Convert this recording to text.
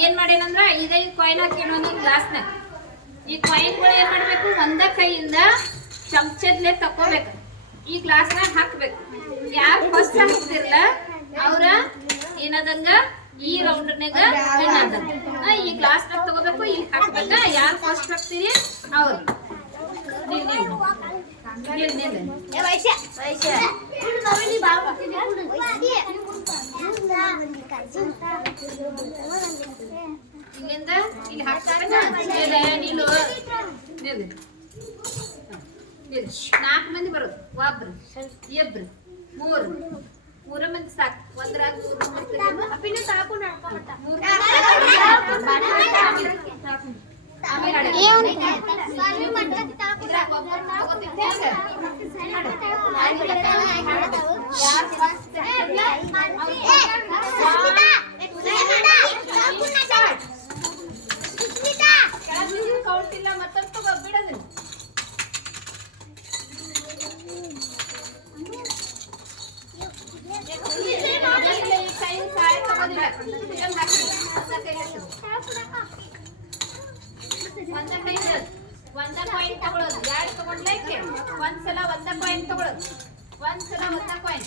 ಏನ್ ಮಾಡೇನಂದ್ರ 5 ಕಾಯಿನ್ ಹಾಕಿನ ಒಂದು ಗ್ಲಾಸ್ನಾಗ. ಈ ಕಾಯಿನ್ಗಳು ಏನ್ ಮಾಡ್ಬೇಕು, ಒಂದ ಕೈಯಿಂದ ಚಮಚದ್ಲೆ ತಕೋಬೇಕು, ಈ ಗ್ಲಾಸ್ನಾಗ ಹಾಕ್ಬೇಕು. ಯಾರು ಫಸ್ಟ್ ಹಾಕ್ತಿರ್ಲ ಅವ್ರ ಏನದಂಗ ಈ ರೌಂಡ್ನಾಗ ಈ ಗ್ಲಾಸ್ನಾಗ ತಗೋಬೇಕು, ಇಲ್ಲಿ ಹಾಕ್ಬೇಕ. ಯಾರು ಫಸ್ಟ್ ಹಾಕ್ತೀರಿ ಅವ್ರು ಇಲ್ಲಿಂದ ಇಲ್ಲಿ ಹಾಕ್ತಾರೆ. 4 ಮಂದಿ ಬರೋದು, ಒಬ್ರು ಇಬ್ರು 3 ಮಂದಿ ಸಾಕು. ಒಂದ್ರಾಗ 3 ಕೌಂಟಿಲ್ಲ ಮತ್ತೊಂದು ಬಿಡೋದಿಲ್ಲ. ಒಂದ ಕಾಯಿನ್ ತಗೊಳ್ಳೋದು, 2 ತಗೊಂಡ್ಲೈಕೆ ಒಂದ್ಸಲ ಒಂದ ಕಾಯಿನ್ ತಗೊಳ್ಳೋದು, ಒಂದ್ಸಲ ಒಂದ ಕಾಯಿನ್